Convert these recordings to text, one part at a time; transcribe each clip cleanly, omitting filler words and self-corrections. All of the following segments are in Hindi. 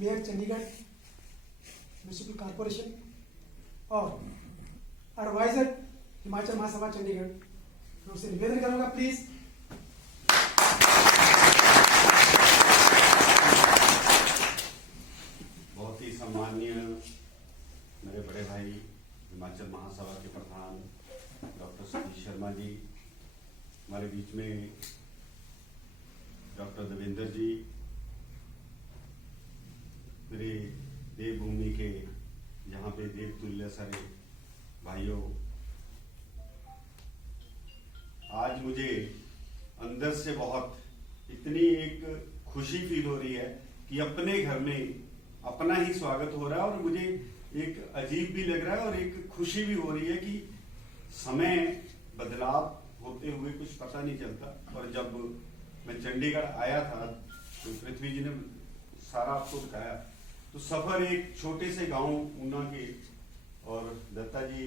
मेयर चंडीगढ़ म्यूनिसिपल कॉरपोरेशन और एडवाइजर हिमाचल महासभा चंडीगढ़, मैं उनसे निवेदन करूंगा प्लीज बहुत ही सम्माननीय मेरे बड़े भाई हिमाचल महासभा के प्रधान डॉक्टर सतीश शर्मा जी, हमारे बीच में डॉक्टर देवेंद्र जी, मेरे देवभूमि के यहाँ पे देवतुल्य सारे भाइयों, आज मुझे अंदर से बहुत इतनी एक खुशी फील हो रही है कि अपने घर में अपना ही स्वागत हो रहा है और मुझे एक अजीब भी लग रहा है और एक खुशी भी हो रही है कि समय बदलाव होते हुए कुछ पता नहीं चलता। और जब मैं चंडीगढ़ आया था तो पृथ्वी जी ने सारा आपको बताया, तो सफर एक छोटे से गांव ऊना के, और दत्ता जी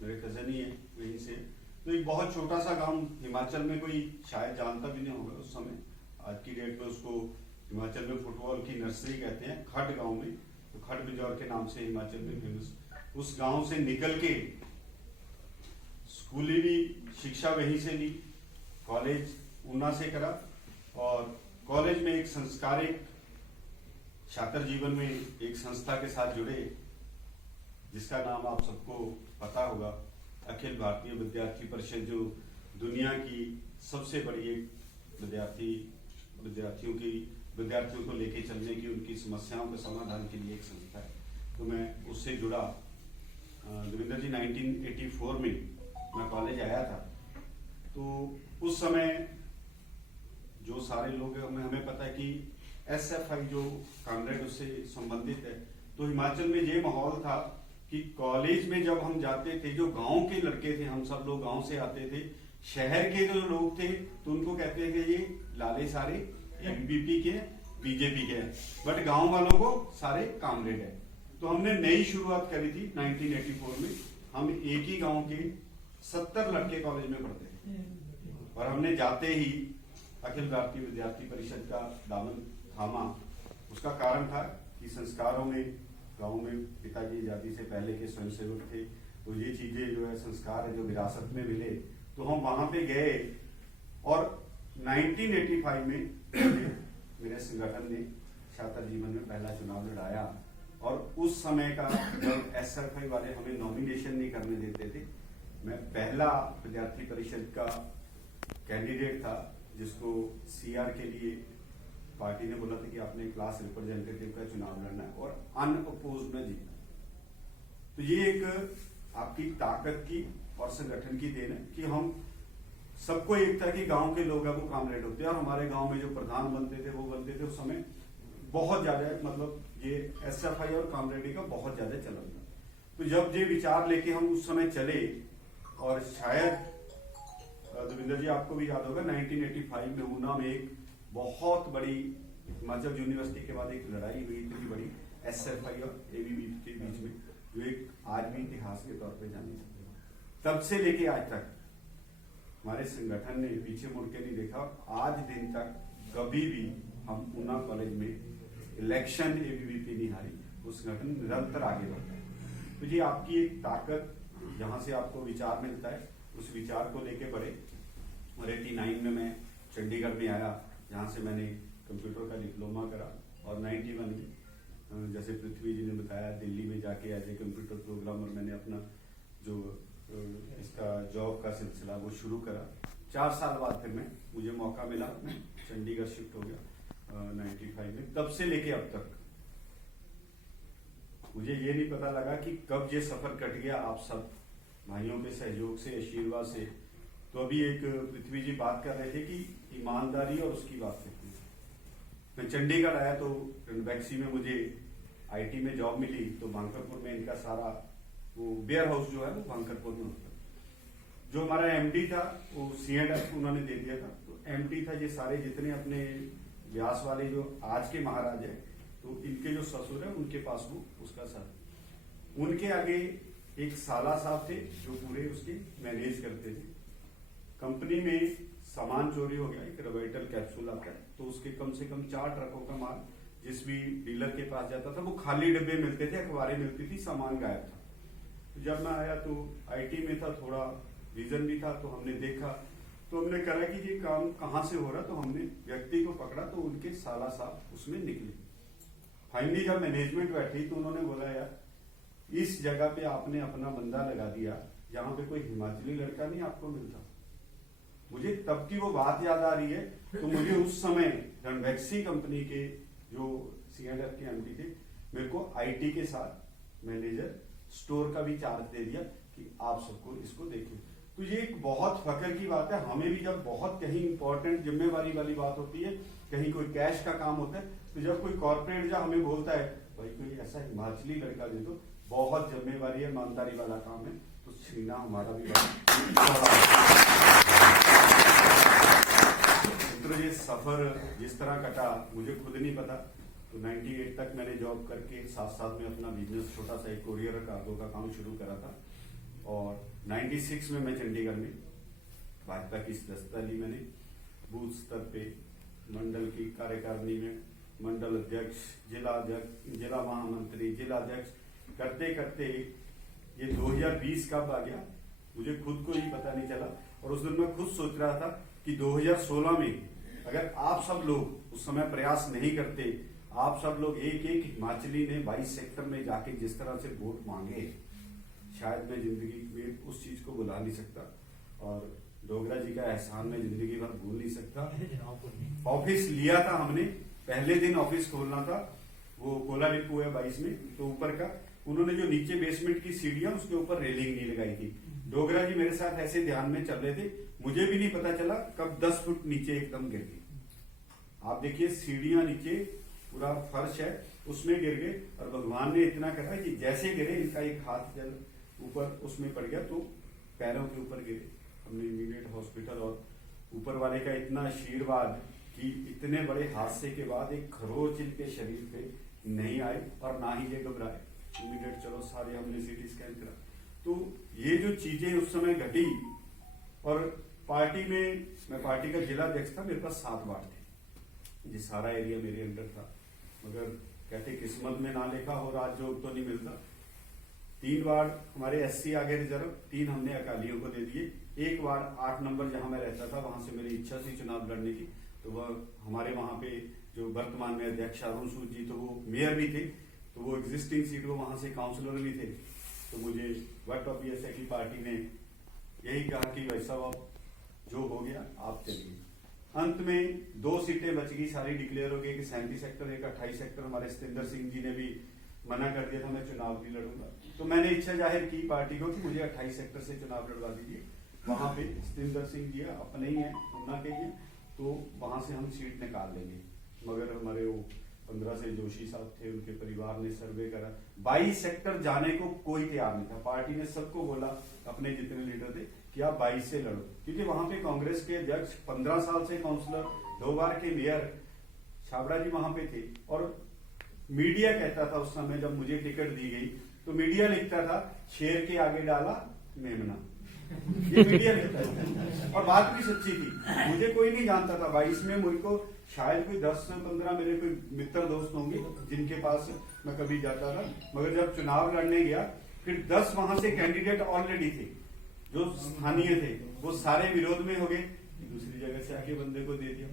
मेरे कजन ही है वहीं से, तो एक बहुत छोटा सा गांव हिमाचल में कोई शायद जानता भी नहीं होगा उस समय। आज की डेट में उसको हिमाचल में फुटबॉल की नर्सरी कहते हैं, खट गांव में, तो खट बिजौर के नाम से हिमाचल में फेमस। उस गांव से निकल के स्कूली भी शिक्षा वहीं से ली, कॉलेज ऊना से करा, और कॉलेज में एक संस्कारिक छात्र जीवन में एक संस्था के साथ जुड़े जिसका नाम आप सबको पता होगा, अखिल भारतीय विद्यार्थी परिषद, जो दुनिया की सबसे बड़ी एक विद्यार्थियों को लेके चलने की, उनकी समस्याओं के समाधान के लिए एक संस्था है। तो मैं उससे जुड़ा। देवेंद्र जी 1984 में मैं कॉलेज आया था, तो उस समय जो सारे लोग हैं हमें पता है कि SFI जो कॉमरेड उससे संबंधित है, तो हिमाचल में ये माहौल था कि कॉलेज में जब हम जाते थे, जो गांव के लड़के थे, हम सब लोग गांव से आते थे, शहर के जो लोग थे तो उनको कहते थे ये लाले सारे ABVP के, बीजेपी के, बट गांव वालों को सारे कॉमरेड है। तो हमने नई शुरुआत करी थी 1984 में। हम एक ही गांव के 70 लड़के कॉलेज में पढ़ते थे और हमने जाते ही अखिल भारतीय विद्यार्थी परिषद का दामन थामा। उसका कारण था कि संस्कारों में, गांव में पिताजी आजादी से पहले के स्वयंसेवक थे, तो ये चीजें जो है संस्कार है जो विरासत में मिले, तो हम वहां पे गए। और 1985 में मेरे संगठन ने छात्र जीवन में पहला चुनाव लड़ाया, और उस समय का जब SFI वाले हमें नॉमिनेशन नहीं करने देते थे, मैं पहला विद्यार्थी परिषद का कैंडिडेट था जिसको CR के लिए पार्टी ने बोला था कि आपने क्लास रिप्रेजेंटेटिव का चुनाव लड़ना है, और अनअपोज्ड में जीता। तो ये एक आपकी ताकत की और संगठन की देन है कि हम सबको एक था कि गांव के लोग हैं वो कॉमरेड होते हैं, और हमारे गांव में जो प्रधान बनते थे वो बनते थे। उस समय बहुत ज्यादा, मतलब ये SFI और कॉमरेडी का बहुत ज्यादा चलन था। तो जब ये विचार लेके हम उस समय चले, और शायद देवेंद्र जी आपको भी याद होगा 1985 में ऊना में एक बहुत बड़ी हिमाचल यूनिवर्सिटी के बाद एक लड़ाई हुई, इतनी बड़ी SFI और ABVP के बीच में, जो एक आज भी इतिहास के तौर पे जानी जाती है। तब से लेके आज तक हमारे संगठन ने पीछे मुड़ के नहीं देखा। आज दिन तक कभी भी हम ऊना कॉलेज में इलेक्शन ABVP नहीं हारी, वो संगठन निरंतर आगे बढ़ता है। तो ये आपकी एक ताकत, जहां से आपको विचार मिलता है, उस विचार को लेके बढ़े। और 89 में मैं चंडीगढ़ में आया, जहाँ से मैंने कंप्यूटर का डिप्लोमा करा, और 91 में जैसे पृथ्वी जी ने बताया दिल्ली में जाके एज ए कंप्यूटर प्रोग्रामर मैंने अपना जो इसका जॉब का सिलसिला वो शुरू करा। 4 साल बाद फिर मुझे मौका मिला, मैं चंडीगढ़ शिफ्ट हो गया 95 में। तब से लेके अब तक मुझे ये नहीं पता लगा कि कब ये सफर कट गया, आप सब भाइयों के सहयोग से, आशीर्वाद से। तो अभी एक पृथ्वी जी बात कर रहे थे कि ईमानदारी और उसकी बात करती है। मैं चंडीगढ़ आया तो रणबैक्सी में मुझे IT में जॉब मिली, तो बांकरपुर में इनका सारा वो वेयर हाउस जो है वो बांकरपुर में होता है। जो हमारा MD था वो C&F उन्होंने दे दिया था। तो MD था, ये सारे जितने अपने व्यास वाले जो आज के महाराज है, तो इनके जो ससुर है उनके पास वो उसका सर, उनके आगे एक साला साहब थे जो पूरे उसके मैनेज करते थे। कंपनी में सामान चोरी हो गया, एक रवाइटल कैप्सूल आता है, तो उसके कम से कम 4 ट्रकों का माल जिस भी डीलर के पास जाता था वो खाली डिब्बे मिलते थे, अखबारें मिलती थी, सामान गायब था। तो जब मैं आया तो आईटी में था, थोड़ा विजन भी था, तो हमने देखा, तो हमने कहा कि ये काम कहाँ से हो रहा, तो हमने व्यक्ति को पकड़ा, तो उनके साला साहब उसमें निकले। फाइनली जब मैनेजमेंट बैठी तो उन्होंने बोला, यार इस जगह पे आपने अपना बंदा लगा दिया जहां पे कोई हिमाचली लड़का नहीं आपको मिलता। मुझे तब की वो बात याद आ रही है। तो मुझे उस समय रणवैक्सी कंपनी के जो C&F के एमडी थे, मेरे को आईटी के साथ मैनेजर स्टोर का भी चार्ज दे दिया कि आप सबको इसको देखें। तो ये एक बहुत फख्र की बात है। हमें भी जब बहुत कहीं इंपॉर्टेंट जिम्मेवारी वाली बात होती है, कहीं कोई कैश का काम होता है, तो जब कोई कॉर्पोरेट जा हमें बोलता है भाई कोई ऐसा हिमाचली लड़का दे दो, बहुत जिम्मेवारी है, ईमानदारी वाला काम है, तो छीना हमारा भी तो ये सफर जिस तरह कटा मुझे खुद नहीं पता। तो 98 तक मैंने जॉब करके साथ साथ में अपना बिजनेस छोटा सा एक कोरियर कार्गो का काम शुरू करा था। और 96 में मैं चंडीगढ़ में भाजपा की सदस्यता ली। मैंने बूथ स्तर पे मंडल की कार्यकारिणी में मंडल अध्यक्ष, जिला महामंत्री, जिला अध्यक्ष करते करते ये 2020 कब आ गया मुझे खुद को ही पता नहीं चला। और उस दिन मैं खुद सोच रहा था कि 2016 में अगर आप सब लोग उस समय प्रयास नहीं करते, आप सब लोग एक एक हिमाचली ने 22 सेक्टर में जाके जिस तरह से वोट मांगे, शायद मैं जिंदगी में उस चीज को भुला नहीं सकता। और डोगरा जी का एहसान मैं जिंदगी भर भूल नहीं सकता। ऑफिस लिया था हमने, पहले दिन ऑफिस खोलना था, वो कोला डिपो है 22 में, तो ऊपर का उन्होंने जो नीचे बेसमेंट की सीढ़ियां उसके ऊपर रेलिंग नहीं लगाई थी। डोगरा जी मेरे साथ ऐसे ध्यान में चल रहे थे, मुझे भी नहीं पता चला कब 10 फुट नीचे एकदम गिर गई। आप देखिए सीढ़ियां नीचे पूरा फर्श है उसमें गिर गए, और भगवान ने इतना करा कि जैसे गिरे इनका एक हाथ जल ऊपर उसमें पड़ गया, तो पैरों के ऊपर गिरे। हमने इमीडिएट हॉस्पिटल, और ऊपर वाले का इतना आशीर्वाद कि इतने बड़े हादसे के बाद एक खरोच इनके शरीर पे नहीं आई और ना ही ये घबराए। इमीडिएट चलो सारे हमने सीटी स्कैन करा। तो ये जो चीजें उस समय घटी, और पार्टी में मैं पार्टी का जिला अध्यक्ष था, मेरे पास 7 वार्ड थे, ये सारा एरिया मेरे अंडर था। मगर कहते किस्मत में ना लिखा हो राजयोग तो नहीं मिलता। 3 वार्ड हमारे SC आगे रिजर्व, 3 हमने अकालियों को दे दिए। 1 वार्ड 8 नंबर जहां मैं रहता था, वहां से मेरी इच्छा थी चुनाव लड़ने की, तो वह हमारे वहां पे जो वर्तमान में अध्यक्ष अरुण सूद जी, तो वो मेयर भी थे, तो वो एग्जिस्टिंग सीट, वो वहां से काउंसलर भी थे। तो मुझे वट ऑब्वियस है कि पार्टी ने यही कहा कि भाई साहब जो हो गया आप चलिए। अंत में 2 सीटें बच गई, सारी डिक्लेयर हो गई कि 37 सेक्टर, एक 28 सेक्टर। हमारे सतेंद्र सिंह जी ने भी मना कर दिया था मैं चुनाव नहीं लड़ूंगा, तो मैंने इच्छा जाहिर की पार्टी को कि मुझे 28 सेक्टर से चुनाव लड़वा दीजिए। वहां पे सतेंद्र सिंह जी अपने ही है ऊना के ही, तो वहां से हम सीट निकाल लेंगे। मगर हमारे वो 15 से जोशी साहब थे, उनके परिवार ने सर्वे करा, 22 सेक्टर जाने को कोई तैयार नहीं था। पार्टी ने सबको बोला, अपने जितने लीडर थे, कि आप 22 से लड़ो, क्योंकि वहां पे कांग्रेस के अध्यक्ष 15 साल से काउंसलर, 2 बार के मेयर छाबड़ा जी वहां पे थे। और मीडिया कहता था उस समय जब मुझे टिकट दी गई, तो मीडिया लिखता था शेर के आगे डाला मेमना, ये मीडिया लिखता था। और बात भी सच्ची थी, मुझे कोई नहीं जानता था 22 में। मुझे को शायद कोई 10 से 15 मेरे कोई मित्र दोस्त होंगे जिनके पास मैं कभी जाता था। मगर जब चुनाव लड़ने गया, फिर 10 वहां से कैंडिडेट ऑलरेडी थे जो स्थानीय थे, वो सारे विरोध में हो गए, दूसरी जगह से आके बंदे को दे दिया।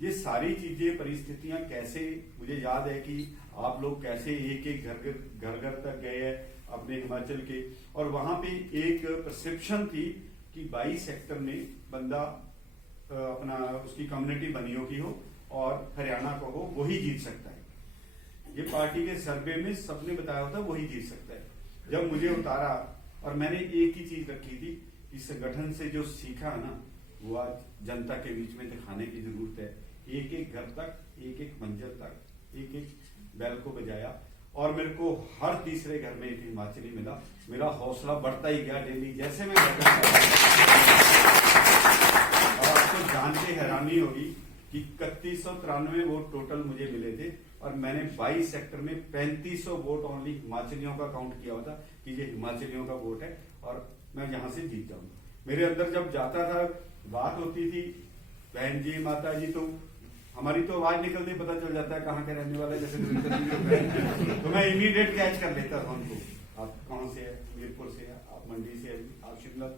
ये सारी चीजें, परिस्थितियां कैसे, मुझे याद है कि आप लोग कैसे एक एक घर घर तक गए हैं अपने हिमाचल के, और वहां पे एक परसेप्शन थी कि 22 सेक्टर में बंदा अपना उसकी कम्युनिटी बनियों की हो और हरियाणा को हो, वही जीत सकता है। ये पार्टी के सर्वे में सबने बताया होता वही जीत सकता है। जब मुझे उतारा, और मैंने एक ही चीज रखी थी कि संगठन से जो सीखा ना, वो आज जनता के बीच में दिखाने की जरूरत है। एक एक घर तक, एक एक मंजिल तक, एक एक बैल को बजाया, और मेरे को हर तीसरे घर में एक हिमाचली मिला। मेरा हौसला बढ़ता ही गया डेली, जैसे मैं और आपको जान के हैरानी होगी कि 3193 वोट टोटल मुझे मिले थे, और मैंने 22 सेक्टर में 3500 वोट ओनली हिमाचलियों का काउंट किया होता कि ये हिमाचलियों का वोट है और मैं यहां से जीत जाऊंगा। मेरे अंदर जब जाता था, बात होती थी बहन जी, माता जी, तो हमारी तो आवाज निकलते ही पता चल जाता है कहाँ के रहने वाले, जैसे दविंदर जी लोग हैं, तो मैं इमीडिएट कैच कर लेता हूँ उनको, आप कहाँ से है, मीरपुर से है, आप मंडी से है, आप शिमला,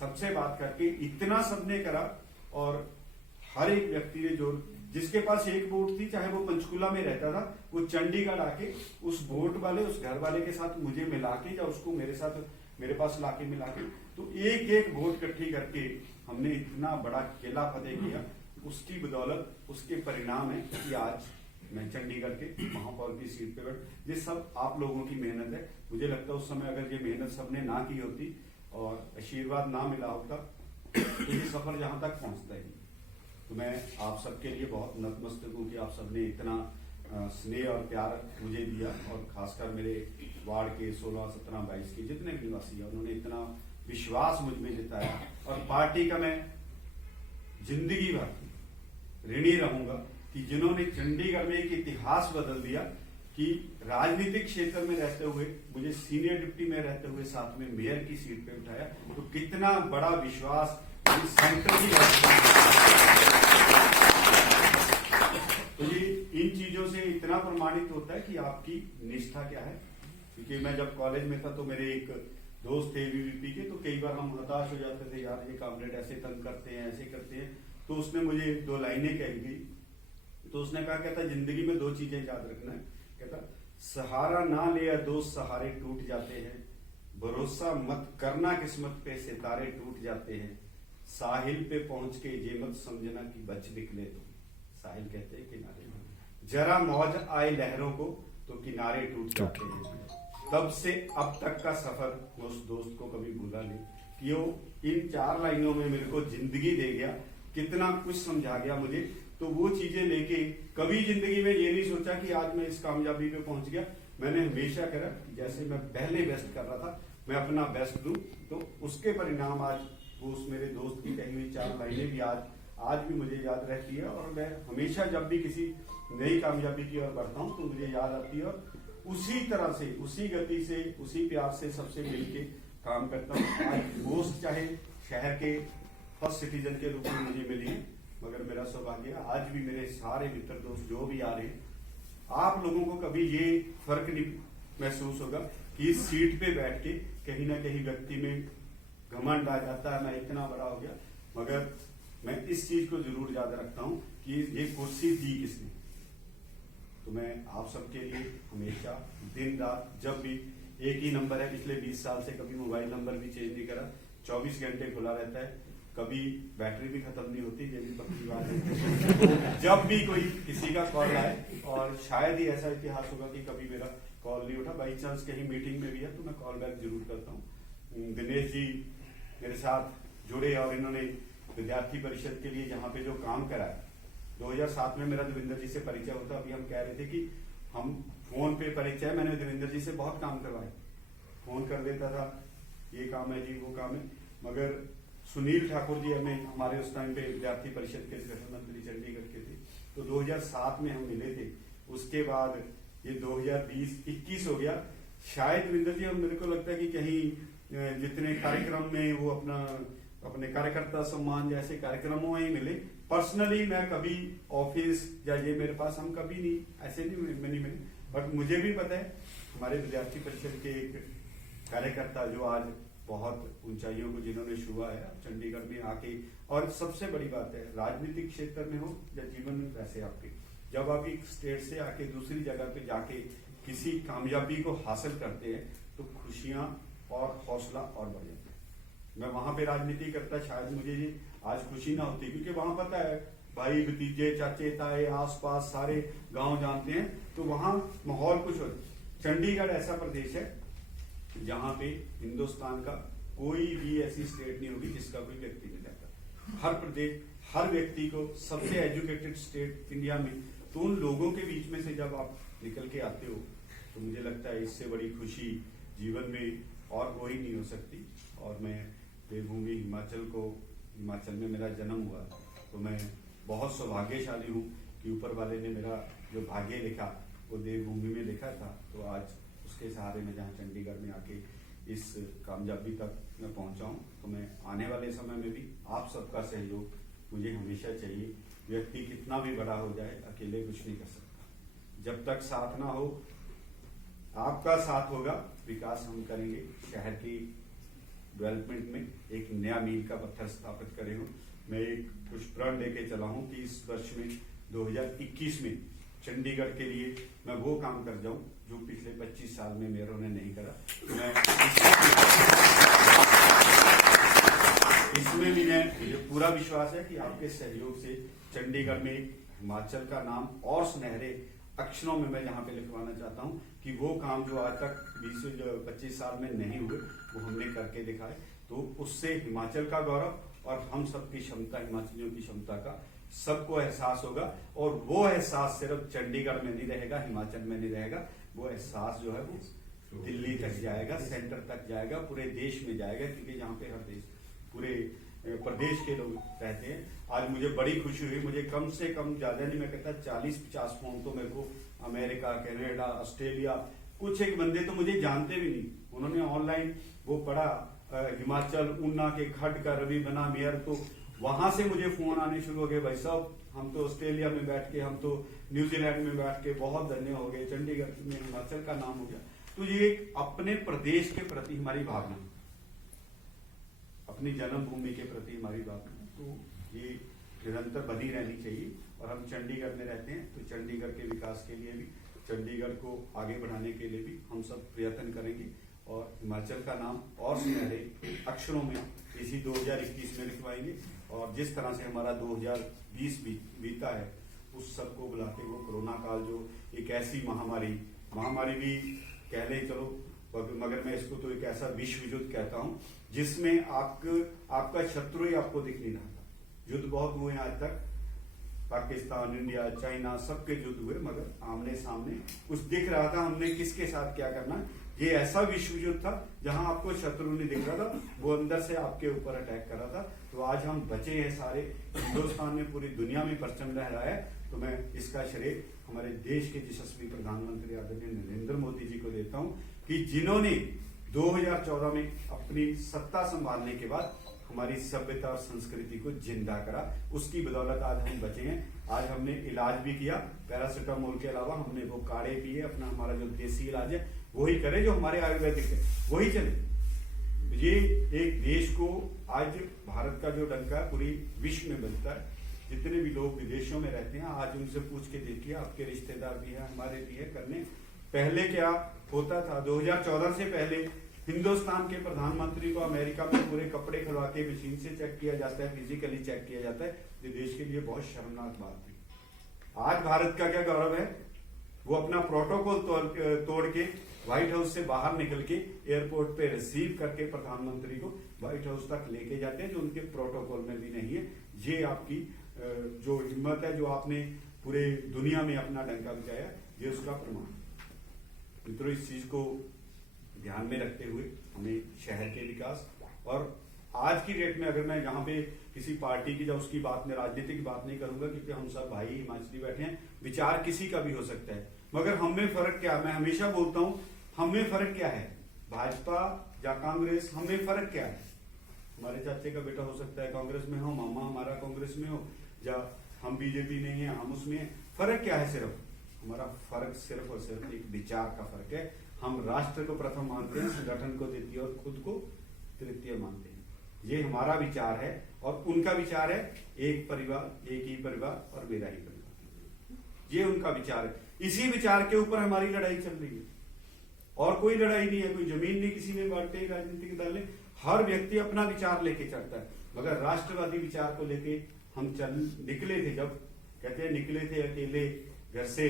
सबसे बात करके इतना सबने करा। और हर एक व्यक्ति ने जो जिसके पास एक वोट थी, चाहे वो पंचकुला में रहता था, वो चंडीगढ़ आके उस वोट वाले, उस घर वाले के साथ मुझे मिला के, या उसको मेरे साथ मेरे पास लाके मिला के, तो एक एक वोट इकट्ठी करके हमने इतना बड़ा किला फतेह किया। उसकी बदौलत, उसके परिणाम है कि आज मैं चंडीगढ़ के महापौर की सीट पे बैठ। ये सब आप लोगों की मेहनत है। मुझे लगता है उस समय अगर ये मेहनत सबने ना की होती और आशीर्वाद ना मिला होता तो ये सफर जहां तक पहुंचता ही। तो मैं आप सबके लिए बहुत नतमस्तक हूँ कि आप सबने इतना स्नेह और प्यार मुझे दिया, और खासकर मेरे वार्ड के 16, 17, 22 के जितने भी निवासी हैं, उन्होंने इतना विश्वास मुझ में जताया। और पार्टी का मैं जिंदगी भर ऋणी रहूंगा कि जिन्होंने चंडीगढ़ में एक इतिहास बदल दिया, कि राजनीतिक क्षेत्र में रहते हुए मुझे सीनियर डिप्टी में रहते हुए साथ में मेयर की सीट पे उठाया। तो कितना बड़ा विश्वास सेंटर की। तो ये इन चीजों से इतना प्रमाणित होता है कि आपकी निष्ठा क्या है। क्योंकि मैं जब कॉलेज में था तो मेरे एक दोस्त थे एबीवीपी के, तो कई बार हम हताश हो जाते थे, यार ये कामरेड ऐसे तंग करते हैं, ऐसे करते हैं। तो उसने मुझे 2 लाइनें कही गई। तो उसने कहा, कहता जिंदगी में 2 चीजें याद रखना है। कहता सहारा ना ले या दोस्त सहारे टूट जाते हैं, भरोसा मत करना किस्मत पे सितारे टूट जाते हैं, साहिल पे पहुंच के ये मत समझना कि बच निकले तुम। साहिल कहते हैं किनारे में, जरा मौज आए लहरों को तो किनारे टूट जाते हैं। तब से अब तक का सफर मैं उस दोस्त को कभी भूला नहीं कि वो इन 4 लाइनों में मेरे को जिंदगी दे गया, कितना कुछ समझा गया मुझे। तो वो चीजें लेके कभी जिंदगी में ये नहीं सोचा कि आज मैं इस कामयाबी पे पहुंच गया। मैंने हमेशा करा जैसे मैं पहले बेस्ट कर रहा था, मैं अपना बेस्ट दूं। तो उसके परिणाम आज वो उस मेरे दोस्त की कही हुई 4 लाइनें भी आज भी मुझे याद रहती है। और मैं हमेशा जब भी किसी नई कामयाबी की ओर बढ़ता हूँ तो मुझे याद आती है, और उसी तरह से, उसी गति से, उसी प्यार से सबसे मिलके काम करता हूँ। आज पोस्ट चाहे शहर के फर्स्ट सिटीजन के रूप में मुझे मिली है, मगर मेरा सौभाग्य आज भी मेरे सारे मित्र दोस्त जो भी आ रहे हैं, आप लोगों को कभी ये फर्क नहीं महसूस होगा कि इस सीट पे बैठ के कहीं ना कहीं व्यक्ति में घमंड आ जाता है, मैं इतना बड़ा हो गया। मगर मैं इस चीज को जरूर याद रखता हूं कि ये कुर्सी दी किसने। तो मैं आप सबके लिए हमेशा दिन रात, जब भी एक ही नंबर है, पिछले 20 साल से कभी मोबाइल नंबर भी चेंज नहीं करा, 24 घंटे खुला रहता है, कभी बैटरी भी खत्म नहीं होती, ये भी पक्की बात है। जब भी कोई किसी का कॉल आए, और शायद ही ऐसा इतिहास होगा कि कभी मेरा कॉल नहीं उठा, बाई चांस कहीं मीटिंग में भी है तो मैं कॉल बैक जरूर करता हूँ। दिनेश जी मेरे साथ जुड़े और इन्होंने विद्यार्थी परिषद के लिए जहाँ पे जो काम करा है, 2007 में मेरा दविंदर जी से परिचय होता। अभी हम कह रहे थे कि हम फोन पे परिचय, मैंने दविंदर जी से बहुत काम करवाए, फोन कर देता था, ये काम है जी, वो काम है। मगर सुनील ठाकुर जी हमारे उस टाइम पे विद्यार्थी परिषद के गठन मंत्री चंडीगढ़ के थे, तो 2007 में हम मिले थे। उसके बाद ये 2020-21 हो गया। शायद दविंदर जी, मेरे को लगता है कि कहीं जितने कार्यक्रम में वो अपने कार्यकर्ता सम्मान जैसे कार्यक्रमों में ही मिले। पर्सनली मैं कभी ऑफिस या ये मेरे पास हम कभी नहीं, ऐसे नहीं मिले। बट मुझे भी पता है हमारे विद्यार्थी परिषद के एक कार्यकर्ता जो आज बहुत ऊंचाइयों को जिन्होंने छुआ है चंडीगढ़ में आके। और सबसे बड़ी बात है, राजनीतिक क्षेत्र में हो या जीवन में, वैसे आपके जब आप एक स्टेट से आके दूसरी जगह पे जाके किसी कामयाबी को हासिल करते हैं तो खुशियां और हौसला और बढ़ जाता है। मैं वहां पे राजनीति करता, शायद मुझे ये आज खुशी ना होती, क्योंकि वहां पता है भाई भतीजे चाचे ताए आसपास सारे गांव जानते हैं, तो वहां माहौल कुछ हो। चंडीगढ़ ऐसा प्रदेश है जहां पे हिंदुस्तान का कोई भी ऐसी स्टेट नहीं होगी जिसका कोई व्यक्ति नहीं रहता। हर प्रदेश, हर व्यक्ति को सबसे एजुकेटेड स्टेट इंडिया में। तो उन लोगों के बीच में से जब आप निकल के आते हो तो मुझे लगता है इससे बड़ी खुशी जीवन में और कोई नहीं हो सकती। और मैं देवभूमि हिमाचल में मेरा जन्म हुआ, तो मैं बहुत सौभाग्यशाली हूँ कि ऊपर वाले ने मेरा जो भाग्य लिखा वो देवभूमि में लिखा था। तो आज उसके सहारे में जहाँ चंडीगढ़ में आके इस कामयाबी तक मैं पहुंचा हूँ, तो मैं आने वाले समय में भी आप सबका सहयोग मुझे हमेशा चाहिए। व्यक्ति कितना भी बड़ा हो जाए अकेले कुछ नहीं कर सकता। जब तक साथ ना हो, आपका साथ होगा, विकास हम करेंगे। शहर की डेवलपमेंट में एक नया मील का पत्थर स्थापित करे हूँ। मैं एक पुष्प्रण लेके चला हूँ कि इस वर्ष में 2021 में चंडीगढ़ के लिए मैं वो काम कर जाऊं जो पिछले 25 साल में मेयरों ने नहीं करा। मैं इसमें भी मुझे पूरा विश्वास है कि आपके सहयोग से चंडीगढ़ में हिमाचल का नाम और सुनहरे अक्षरों में मैं जहाँ पे लिखवाना चाहता हूँ कि वो काम जो आज तक 20-25 साल में नहीं हुए वो हमने करके दिखाए। तो उससे हिमाचल का गौरव और हम सबकी क्षमता, हिमाचलियों की क्षमता का सबको एहसास होगा। और वो एहसास सिर्फ चंडीगढ़ में नहीं रहेगा, हिमाचल में नहीं रहेगा, वो एहसास जो है वो दिल्ली तक जाएगा, सेंटर तक जाएगा, पूरे देश में जाएगा। क्योंकि जहाँ पे हर देश, पूरे प्रदेश के लोग रहते हैं। आज मुझे बड़ी खुशी हुई, मुझे कम से कम, ज्यादा नहीं मैं कहता 40-50 फोन तो मेरे को अमेरिका, कनाडा, ऑस्ट्रेलिया, कुछ एक बंदे तो मुझे जानते भी नहीं, उन्होंने ऑनलाइन वो पढ़ा हिमाचल ऊना के खड्ड का रवि बना मेयर, तो वहां से मुझे फोन आने शुरू हो गए, भाई साहब हम तो ऑस्ट्रेलिया में बैठ के, हम तो न्यूजीलैंड में बैठ के बहुत धन्य हो गए, चंडीगढ़ में हिमाचल का नाम हो गया। तो ये एक अपने प्रदेश के प्रति हमारी भावना, अपनी जन्मभूमि के प्रति हमारी भावना, तो ये निरंतर बनी रहनी चाहिए। और हम चंडीगढ़ में रहते हैं तो चंडीगढ़ के विकास के लिए भी, चंडीगढ़ को आगे बढ़ाने के लिए भी हम सब प्रयत्न करेंगे। और हिमाचल का नाम और सुनहरे अक्षरों में इसी 2021 में लिखवाएंगे। और जिस तरह से हमारा 2020 बीता है, उस सबको बुलाते हुए कोरोना काल जो एक ऐसी महामारी भी कह लें चलो, मगर मैं इसको तो एक ऐसा विश्व युद्ध कहता हूं जिसमें आपका शत्रु ही आपको दिख नहीं रहा था। युद्ध बहुत हुए आज तक, पाकिस्तान, इंडिया, चाइना, सबके युद्ध हुए, मगर आमने सामने कुछ दिख रहा था हमने किसके साथ क्या करना। ये ऐसा विश्व युद्ध था जहां आपको शत्रु नहीं दिख रहा था, वो अंदर से आपके ऊपर अटैक कर रहा था। तो आज हम बचे हैं, सारे हिंदुस्तान में, पूरी दुनिया में परचम लहरा है। तो मैं इसका श्रेय हमारे देश के यशस्वी प्रधानमंत्री आदरणीय नरेंद्र मोदी जी को देता हूं कि जिन्होंने 2014 में अपनी सत्ता संभालने के बाद हमारी सभ्यता और संस्कृति को जिंदा करा। उसकी बदौलत आज हम बचे हैं। आज हमने इलाज भी किया, पैरासिटामोल के अलावा हमने वो काढ़े पिए, अपना हमारा जो देसी इलाज है वही करे, जो हमारे आयुर्वेदिक है वही चले। ये एक देश को आज भारत का जो डंका पूरी विश्व में बजता है। जितने भी लोग विदेशों में रहते हैं, आज उनसे पूछ के देखिए, आपके रिश्तेदार भी है, हमारे भी है, करने पहले क्या होता था। 2014 से पहले हिंदुस्तान के प्रधानमंत्री को अमेरिका में पूरे कपड़े खुलवा के मशीन से चेक किया जाता है, फिजिकली चेक किया जाता है। ये देश के लिए बहुत शर्मनाक बात थी। आज भारत का क्या गौरव है, वो अपना प्रोटोकॉल तोड़ के व्हाइट हाउस से बाहर निकल के एयरपोर्ट पे रिसीव करके प्रधानमंत्री को व्हाइट हाउस तक लेके जाते हैं, जो उनके प्रोटोकॉल में भी नहीं है। ये आपकी जो हिम्मत है, जो आपने पूरे दुनिया में अपना डंका बजाया, ये उसका प्रमाण। मित्रों, इस चीज को ध्यान में रखते हुए हमें शहर के विकास, और आज की डेट में अगर मैं यहाँ पे किसी पार्टी की या उसकी बात में, राजनीति की बात नहीं करूंगा, क्योंकि हम सब भाई हिमाचली बैठे हैं, विचार किसी का भी हो सकता है, मगर हम में फर्क क्या है। मैं हमेशा बोलता हूं, हम में फर्क क्या है, भाजपा या कांग्रेस, हम में फर्क क्या है। हमारे चाचे का बेटा हो सकता है कांग्रेस में हो, मामा हमारा कांग्रेस में हो, या हम बीजेपी नहीं है, हम उसमें है। फर्क क्या है, सिर्फ हमारा फर्क सिर्फ और सिर्फ एक विचार का फर्क है। हम राष्ट्र को प्रथम मानते हैं, संगठन को द्वितीय और खुद को तृतीय मानते हैं। ये हमारा विचार है, और उनका विचार है एक परिवार, एक ही परिवार और मेरा ही परिवार। ये उनका विचार है। इसी विचार के ऊपर हमारी लड़ाई चल रही है, और कोई लड़ाई नहीं है, कोई जमीन नहीं किसी ने बांटे राजनीतिक दल ने। हर व्यक्ति अपना विचार लेके चलता है, मगर राष्ट्रवादी विचार को लेके हम निकले थे। जब कहते हैं निकले थे अकेले घर से,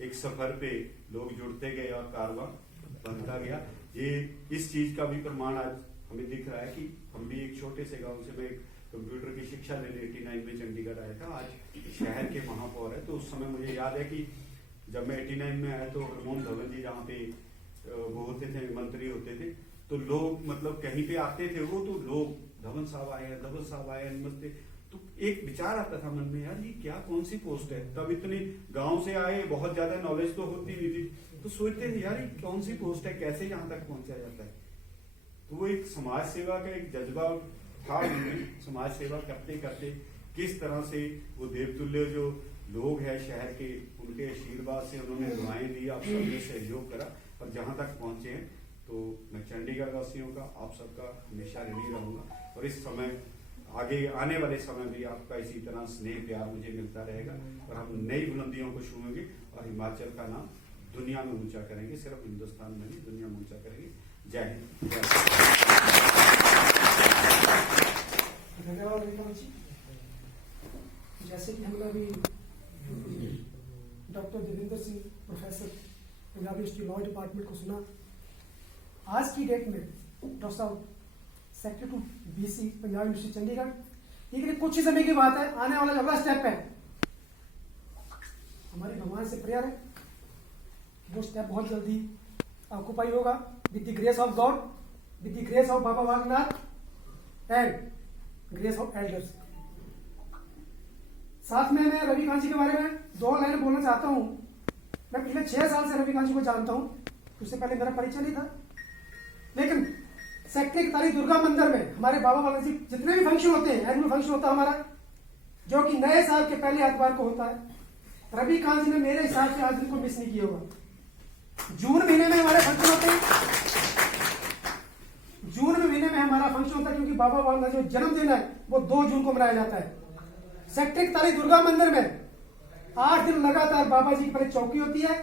एक सफर पे लोग जुड़ते गए और कारवां बनता गया। ये इस चीज का भी प्रमाण आज हमें दिख रहा है कि हम भी एक छोटे से गांव से, मैं कंप्यूटर की शिक्षा लेने 89 में चंडीगढ़ आया था, आज शहर के महापौर है। तो उस समय मुझे याद है कि जब मैं 89 में आया तो हरमोहन धवन जी जहाँ पे वो होते थे, मंत्री होते थे, तो लोग मतलब कहीं पे आते थे वो, तो लोग धवन साहब आए, नमस्ते। तो एक विचार आता था मन में, यार ये क्या, कौन सी पोस्ट है। तब इतने गांव से आए, बहुत ज्यादा नॉलेज तो होती नहीं थी, तो सोचते थे यार ये कौन सी पोस्ट है, कैसे यहाँ तक पहुंचा जाता है। तो वो एक समाज सेवा का एक जज्बा था उनमें। समाज सेवा करते करते किस तरह से वो देवतुल्य जो लोग हैं शहर के, उनके आशीर्वाद से उन्होंने दुआएं दी, आप सबने सहयोग करा और जहां तक पहुंचे हैं। तो मैं चंडीगढ़ वासियों का, आप सबका हमेशा ऋणी रहूंगा और इस समय आगे आने वाले समय भी आपका इसी तरह स्नेह प्यार मुझे मिलता रहेगा और हम नई बुलंदियों को छूएंगे और हिमाचल का नाम दुनिया में ऊंचा करेंगे, सिर्फ हिंदुस्तान में नहीं दुनिया में ऊंचा करेंगे। जय हिंद। धन्यवाद रविकांत जी। जैसे कि हमने अभी doctor Devendra Singh professor Punjab university law department को सुना, आज की डेट में डॉक्टर साहब secretary to VC Punjab university Chandigarh, ये कुछ ही समय की बात है, आने वाला जो अगला स्टेप है हमारे भगवान से प्रेयर है वो स्टेप बहुत जल्दी ऑक्यूपाई होगा with the grace of God, with the grace of Baba Vagnath and grace of elders. साथ में मैं रविकांत जी के बारे में 2 लाइन बोलना चाहता हूं। मैं पिछले 6 साल से रविकांत जी को जानता हूं, उससे पहले मेरा परिचय नहीं था, लेकिन सेक्टर 41 दुर्गा मंदिर में हमारे बाबा वागनाथ जी जितने भी फंक्शन होते हैं, एनुअल फंक्शन होता है हमारा, जो कि नए साल के पहले एतवार को होता है, रविकांत जी ने मेरे हिसाब से आज दिन को मिस नहीं किया होगा। जून महीने में हमारे फंक्शन होते हैं, जून महीने में हमारा फंक्शन होता है क्योंकि बाबा वागनाथ जो जन्मदिन है वो 2 जून को मनाया जाता है। सेक्टर 41 दुर्गा मंदिर में 8 दिन लगातार बाबा जी की पहले चौकी होती है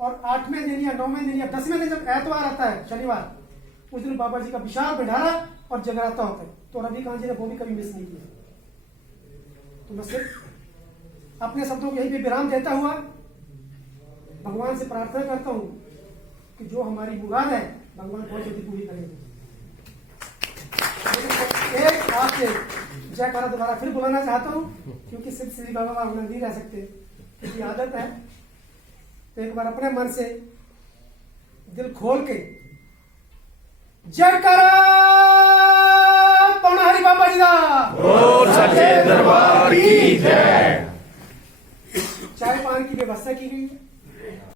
और 8वें दिन या 9वें दिन या 10वें दिन जब एतवार आता है शनिवार, उस दिन बाबा जी का विशाल भंडारा और जगराता होता है। तो रविकांत जी ने वो भी कभी मिस नहीं किया। तो मैं सिर्फ अपने शब्दों को यही पे विराम देता हुआ भगवान से प्रार्थना करता हूं कि जो हमारी मुराद है भगवान बहुत जल्दी पूरी करेंगे। एक आपसे जयकारा दोबारा फिर बुलाना चाहता हूं क्योंकि सिर्फ श्री बाबा वागनाथ नहीं रह सकते, क्योंकि आदत है। तो एक बार अपने मन से दिल खोल के जयकारा पौना हरि बाबा जी का बोल सच्चे दरबार की जय। चाय पान की व्यवस्था की गई है।